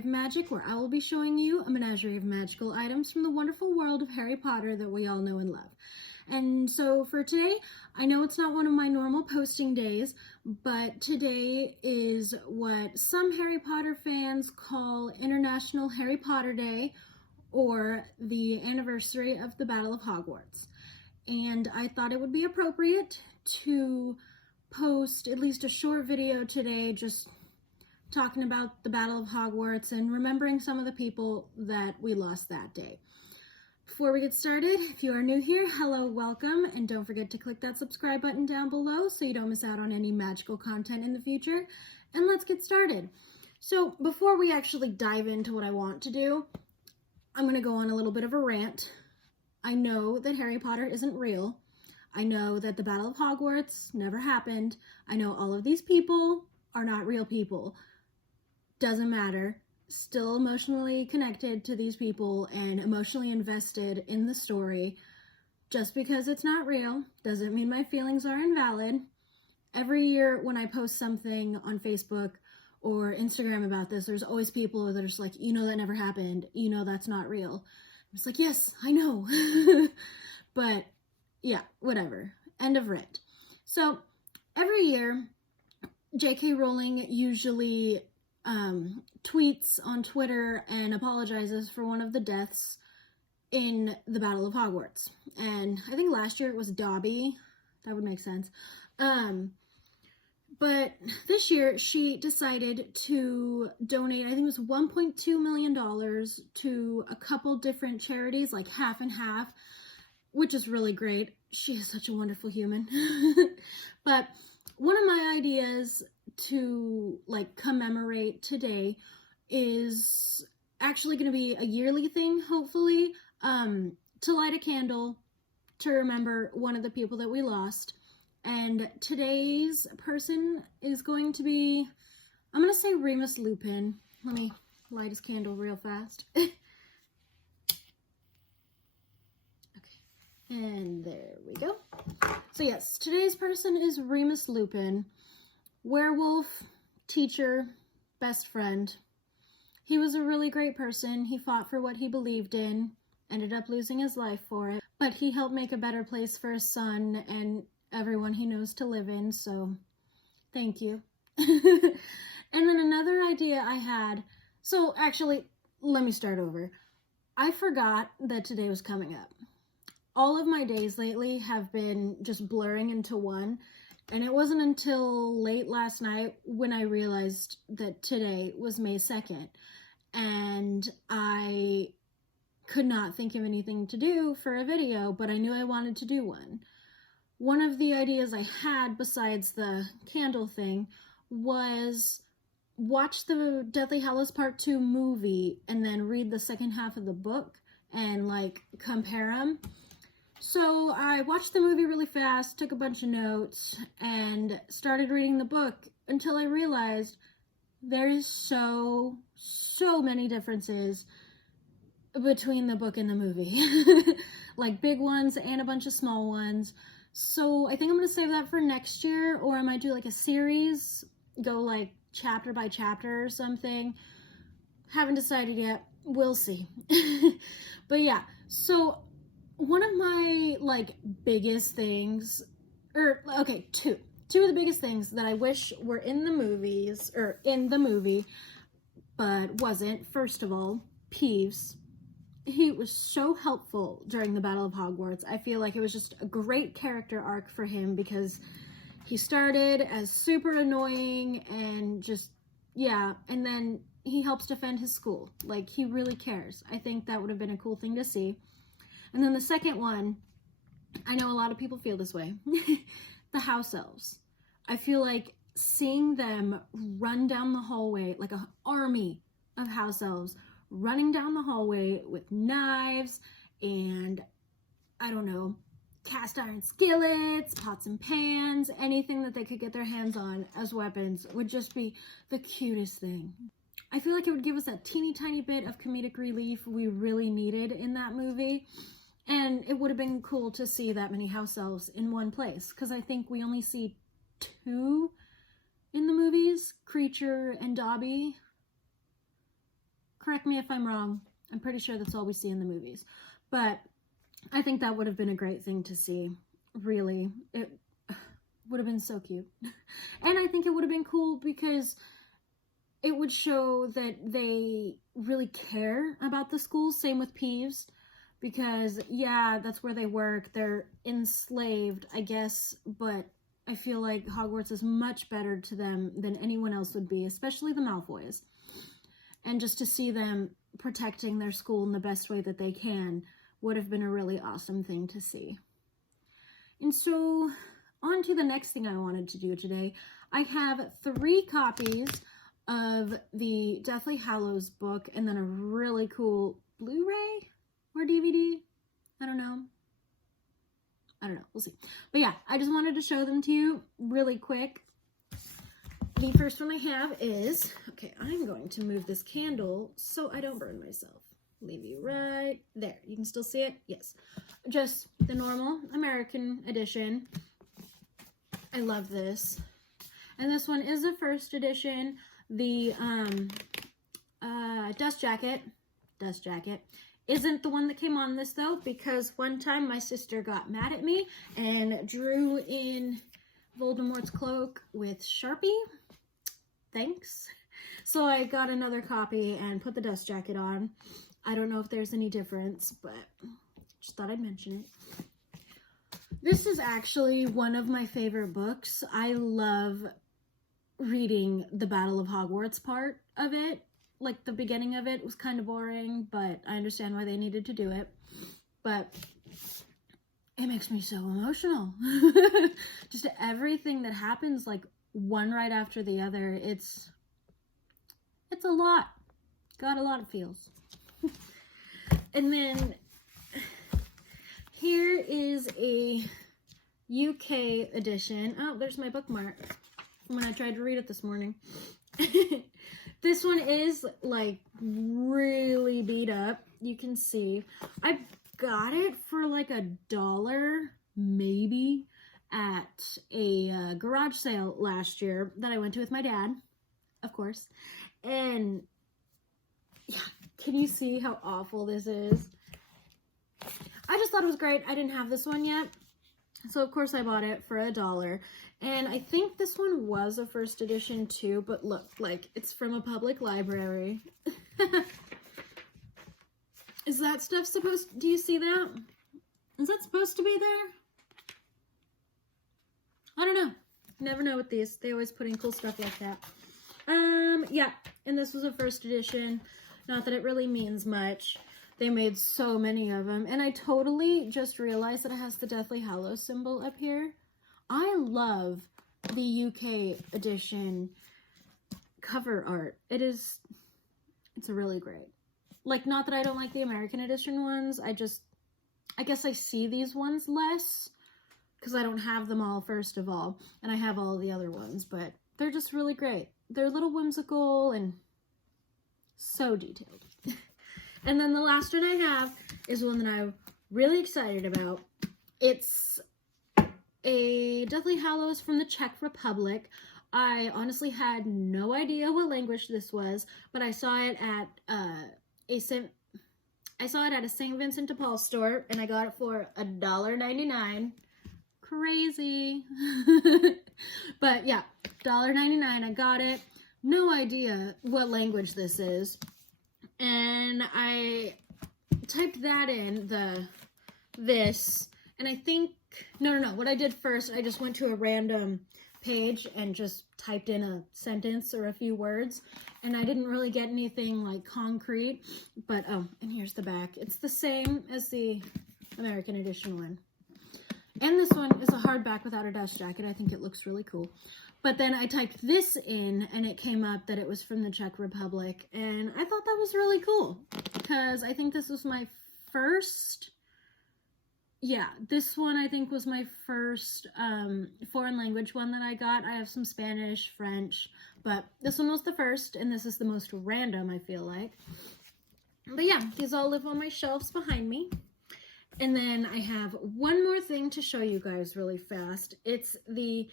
of Magic, where I will be showing you a menagerie of magical items from the wonderful world of Harry Potter that we all know and love. And so for today, I know it's not one of my normal posting days, but today is what some Harry Potter fans call International Harry Potter Day, or the anniversary of the Battle of Hogwarts. And I thought it would be appropriate to post at least a short video today just talking about the Battle of Hogwarts and remembering some of the people that we lost that day. Before we get started, if you are new here, hello, welcome, and don't forget to click that subscribe button down below so you don't miss out on any magical content in the future. And let's get started. So before we actually dive into what I want to do, I'm going to go on a little bit of a rant. I know that Harry Potter isn't real. I know that the Battle of Hogwarts never happened. I know all of these people are not real people. Doesn't matter. Still emotionally connected to these people and emotionally invested in the story. Just because it's not real doesn't mean my feelings are invalid. Every year when I post something on Facebook or Instagram about this, there's always people that are just like, you know that never happened. You know that's not real. It's like, yes, I know. But yeah, whatever. End of rant. So every year, J.K. Rowling usually tweets on Twitter and apologizes for one of the deaths in the Battle of Hogwarts. And I think last year it was Dobby. That would make sense. But this year she decided to donate, I think it was $1.2 million to a couple different charities, like half and half, which is really great. She is such a wonderful human. But one of my ideas to commemorate today is actually going to be a yearly thing, hopefully, to light a candle to remember one of the people that we lost. And today's person is going to be, I'm going to say Remus Lupin. Let me light his candle real fast. Okay, and there we go. So yes, today's person is Remus Lupin. Werewolf, teacher, best friend. He was a really great person. He fought for what he believed in, ended up losing his life for it, but he helped make a better place for his son and everyone he knows to live in, so thank you. And then another idea I had, so actually, let me start over. I forgot that today was coming up. All of my days lately have been just blurring into one, and it wasn't until late last night when I realized that today was May 2nd, and I could not think of anything to do for a video, but I knew I wanted to do one. One of the ideas I had, besides the candle thing, was watch the Deathly Hallows Part 2 movie and then read the second half of the book and, compare them. So I watched the movie really fast, took a bunch of notes, and started reading the book until I realized there is so many differences between the book and the movie. Big ones and a bunch of small ones. So I think I'm going to save that for next year, or I might do a series, go chapter by chapter or something. Haven't decided yet. We'll see. But yeah, so one of my biggest things, two of the biggest things that I wish were in the movies, or in the movie, but wasn't. First of all, Peeves. He was so helpful during the Battle of Hogwarts. I feel like it was just a great character arc for him because he started as super annoying and just, yeah, and then he helps defend his school. He really cares. I think that would have been a cool thing to see. And then the second one, I know a lot of people feel this way, the house elves. I feel like seeing them run down the hallway like an army of house elves, running down the hallway with knives and, I don't know, cast iron skillets, pots and pans, anything that they could get their hands on as weapons would just be the cutest thing. I feel like it would give us that teeny tiny bit of comedic relief we really needed in that movie. And it would have been cool to see that many house elves in one place, because I think we only see 2 in the movies, Kreacher and Dobby. Correct me if I'm wrong. I'm pretty sure that's all we see in the movies. But I think that would have been a great thing to see. Really. It would have been so cute. And I think it would have been cool because it would show that they really care about the school. Same with Peeves. Because, yeah, that's where they work. They're enslaved, I guess. But I feel like Hogwarts is much better to them than anyone else would be. Especially the Malfoys. And just to see them protecting their school in the best way that they can would have been a really awesome thing to see. And so, on to the next thing I wanted to do today. I have 3 copies of the Deathly Hallows book and then a really cool Blu-ray or DVD. I don't know. We'll see. But yeah, I just wanted to show them to you really quick. The first one I have is, okay, I'm going to move this candle so I don't burn myself. Leave you right there. You can still see it? Yes. Just the normal American edition. I love this. And this one is the first edition. The dust jacket isn't the one that came on this though, because one time my sister got mad at me and drew in Voldemort's cloak with Sharpie. Thanks. So I got another copy and put the dust jacket on. I don't know if there's any difference, but just thought I'd mention it. This is actually one of my favorite books. I love reading the Battle of Hogwarts part of it. Like, the beginning of it was kind of boring, but I understand why they needed to do it. But it makes me so emotional. Just everything that happens, like, one right after the other. It's a lot. Got a lot of feels. And then here is a UK edition. Oh, there's my bookmark when I tried to read it this morning. This one is like really beat up. You can see. I got it for like $1 maybe at a garage sale last year that I went to with my dad, of course. And yeah, can you see how awful this is? I just thought it was great. I didn't have this one yet. So of course I bought it for $1. And I think this one was a first edition too, but look, like, it's from a public library. Is that stuff supposed, do you see that? Is that supposed to be there? I don't know. Never know with these. They always put in cool stuff like that. Yeah, and this was a first edition. Not that it really means much. They made so many of them. And I totally just realized that it has the Deathly Hallows symbol up here. I love the UK edition cover art. It's really great. Like, not that I don't like the American edition ones. I guess I see these ones less because I don't have them all, first of all. And I have all the other ones, but they're just really great. They're a little whimsical and so detailed. And then the last one I have is one that I'm really excited about. It's a Deathly Hallows from the Czech Republic. I honestly had no idea what language this was, but I saw it at a St. Vincent de Paul store, and I got it for $1.99. Crazy. But yeah, $1.99. I got it. No idea what language this is. And I typed that in, this, and I think, no, what I did first, I just went to a random page and just typed in a sentence or a few words, and I didn't really get anything like concrete, but, oh, and here's the back. It's the same as the American edition one. And this one is a hardback without a dust jacket. I think it looks really cool. But then I typed this in, and it came up that it was from the Czech Republic, and I thought that was really cool, because I think this was my first, this one I think was my first foreign language one that I got. I have some Spanish, French, but this one was the first, and this is the most random, I feel like. But yeah, these all live on my shelves behind me. And then I have one more thing to show you guys really fast. It's the,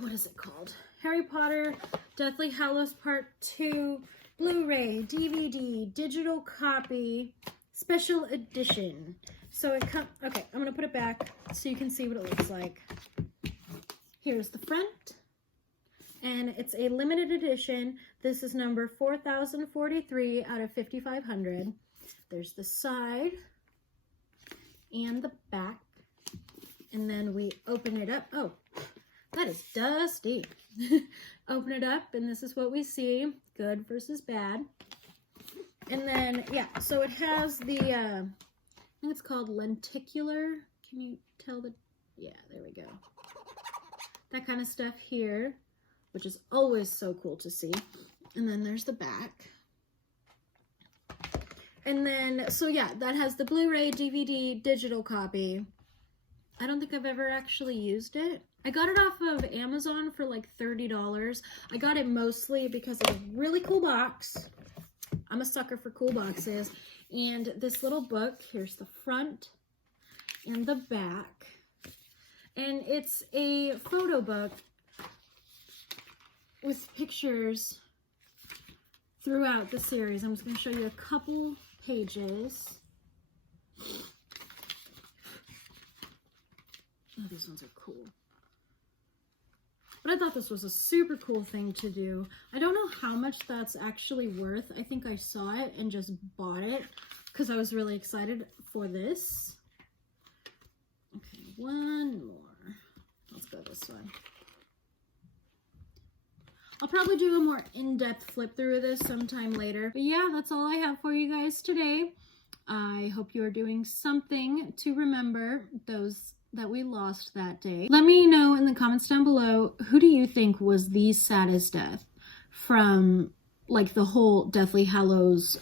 what is it called? Harry Potter Deathly Hallows Part 2 Blu-ray, DVD, digital copy, special edition. So it comes, okay, I'm gonna put it back so you can see what it looks like. Here's the front, and it's a limited edition. This is number 4043 out of 5500. There's the side and the back, and then we open it up. Oh, that is dusty. Open it up, and this is what we see, good versus bad. And then, yeah, so it has the, I think it's called lenticular. Can you tell the, yeah, there we go. That kind of stuff here, which is always so cool to see. And then there's the back. And then, so yeah, that has the Blu-ray, DVD, digital copy. I don't think I've ever actually used it. I got it off of Amazon for like $30. I got it mostly because it's a really cool box. I'm a sucker for cool boxes. And this little book, here's the front and the back. And it's a photo book with pictures throughout the series. I'm just going to show you a couple pages. Oh, these ones are cool. But I thought this was a super cool thing to do. I don't know how much that's actually worth. I think I saw it and just bought it because I was really excited for this. Okay, one more. Let's go this way. I'll probably do a more in-depth flip through of this sometime later. But yeah, that's all I have for you guys today. I hope you're doing something to remember those that we lost that day. Let me know in the comments down below, who do you think was the saddest death from like the whole Deathly Hallows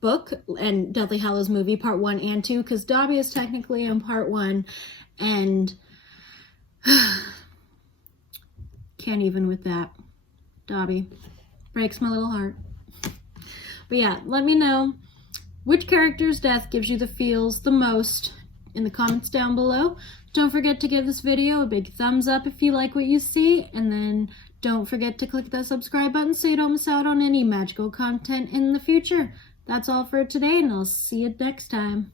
book and Deathly Hallows movie part 1 and 2, because Dobby is technically in part 1 and can't even with that. Dobby breaks my little heart. But yeah, let me know which character's death gives you the feels the most in the comments down below. Don't forget to give this video a big thumbs up if you like what you see, and then don't forget to click that subscribe button so you don't miss out on any magical content in the future. That's all for today, and I'll see you next time.